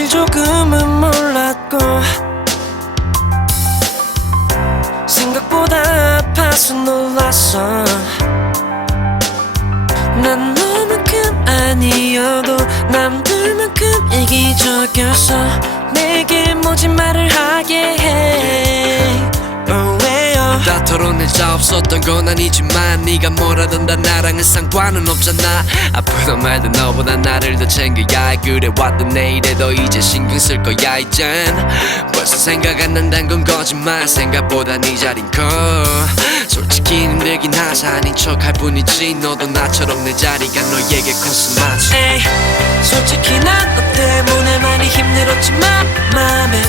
사실 조금은 몰랐고 생각보다 아파서 놀랐어. 난 너만큼 아니어도 남들만큼 이기적이어서 내게 모진 말을 하게 해 털어낼 자 없었던 건 아니지만 네가 뭐라던 다 나랑은 상관은 없잖아. 아프던 말든 너보다 나를 더 챙겨야 해. 그래 왔던 내일에도 이제 신경 쓸 거야 이젠. 벌써 생각 안 난단 건 거짓말. 생각보다 네 자린 커 솔직히 힘들긴 하자 아닌 척할 뿐이지. 너도 나처럼 내 자리가 너에게 컸어 마치 솔직히 난 너 때문에 많이 힘들었지만 맘에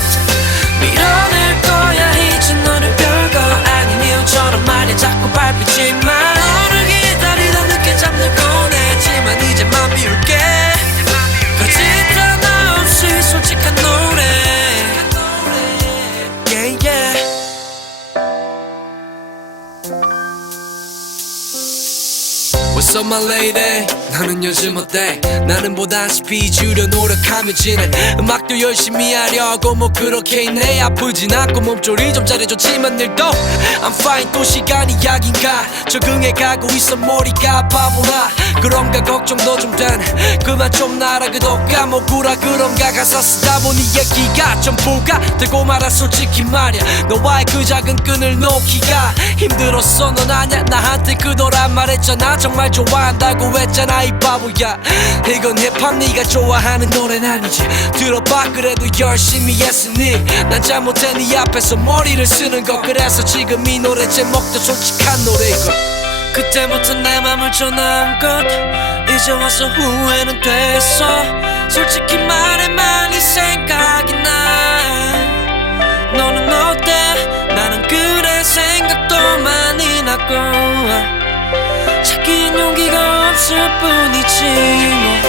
so my lady. 너는 요즘 어때? 나는 보다시피 줄여 노력하며 지내. 음악도 열심히 하려고 뭐 그렇게 있네. 아프진 않고 몸조리 좀 잘해줬지만 일도 I'm fine. 또 시간이 약인가? 적응해 가고 있어 머리가 바보나? 그런가 걱정도 좀된 그만 좀 나라 그도가 뭐구라 그런가? 가사 쓰다 보니 얘기가 전부가 되고 말아 솔직히 말야 너와의 그 작은 끈을 놓기가 힘들었어. 넌 아냐? 나한테 그도란 말했잖아. 정말 좋아한다고 했잖아 이 바보야. 이건 힙합 네가 좋아하는 노래는 아니지. 들어봐 그래도 열심히 했으니. 난 잘못해 네 앞에서 머리를 쓰는 것. 그래서 지금 이 노래 제목도 솔직한 노래이고. 그때부터 내 맘을 전한 것. 이제 와서 후회는 됐어. 솔직히 말해 많이 생각이 나. 너는 어때? 나는 그래 생각도 많이 나고. 찾긴 용기가 없을 뿐이지